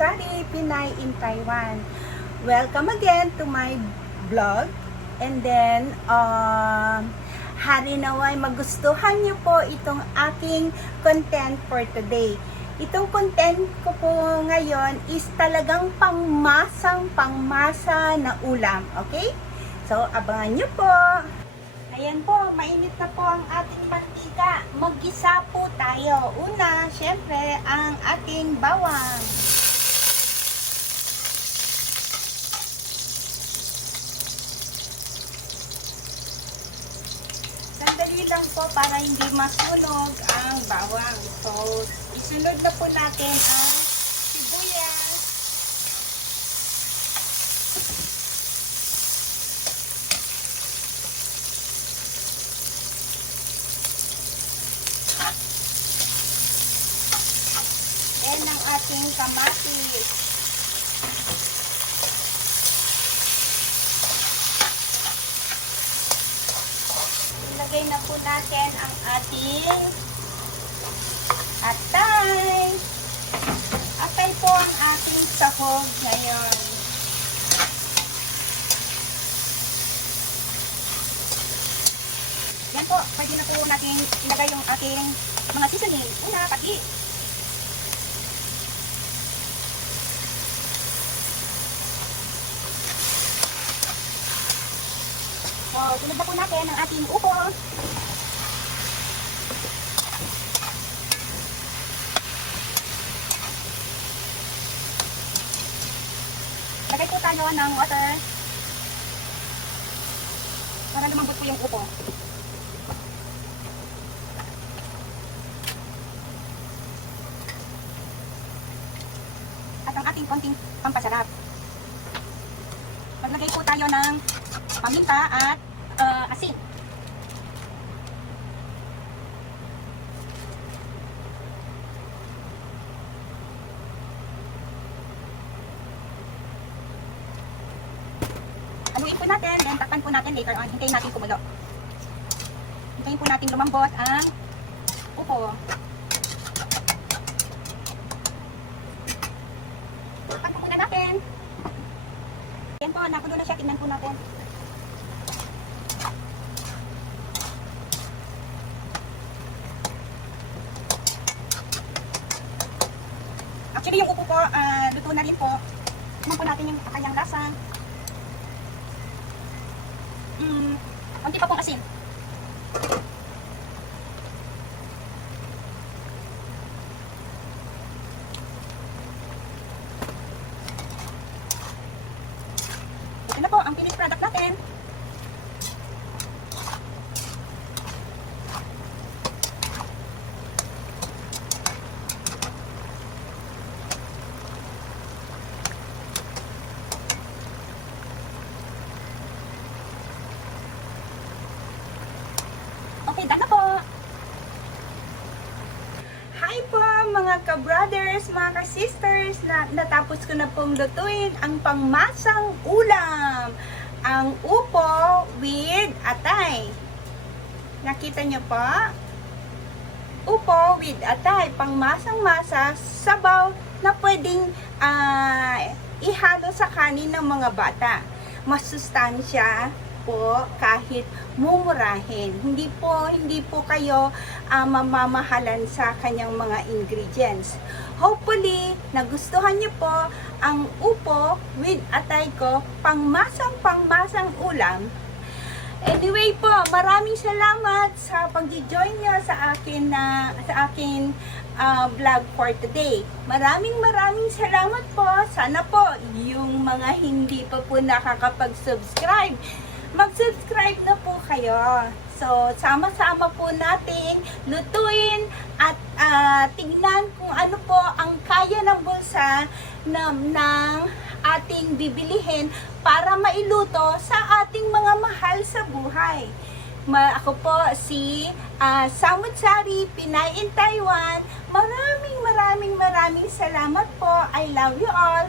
Samudsari, Pinay in Taiwan. Welcome again to my vlog. And then, hari naway magustuhan niyo po itong aking content for today. Itong content ko po ngayon is talagang pangmasa na ulam. Okay? So, abangan niyo po. Ayan po, mainit na po ang ating mantika. Mag-gisa po tayo. Una, syempre, ang ating bawang. Sandali lang po para hindi masunog ang bawang. So, isunod na po natin ang sibuyas. And ang ating kamatis. Ilagay na po natin ang ating atay. Atay po ang ating sahog ngayon. Yan po, pwede na po natin ilagay yung ating mga seasoning. Una, pati. So, sunod na po natin ang ating upo. Lagay po tayo ng water para lumambot po yung upo. At ang ating konting pampasarap. Maglagay po tayo ng paminta at asin. Haluin po natin, then takpan po natin later on. Hintayin natin kumulo. Hintayin po natin lumambot ang upo. Takpan po muna natin. Yan po, nakulo na siya. Tingnan po natin. Actually, yung upo po, luto na rin po. Tingnan po natin yung kanyang lasa. Konti pa pong asin. Ito na po ang finished product natin. Okay, done na po. Hi po mga ka-brothers, mga ka-sisters, natapos ko na pong lutuin ang pangmasang ulam. Ang upo with atay. Nakita nyo po? Upo with atay. Pangmasang-masa, sabaw na pwedeng ihalo sa kanin ng mga bata. Masustansya po kahit mumurahin. Hindi po kayo mamamahalan sa kanyang mga ingredients. Hopefully, nagustuhan niyo po ang upo with atay ko, pangmasang ulam. Anyway po, maraming salamat sa pag-join niyo sa akin vlog for today. Maraming salamat po. Sana po yung mga hindi pa po nakakapag-subscribe, mag-subscribe na po kayo. So, sama-sama po natin lutuin at tignan kung ano po ang kaya ng bulsa ng ating bibilihin para mailuto sa ating mga mahal sa buhay. Ako po si Samudsari, Pinay in Taiwan. Maraming salamat po. I love you all.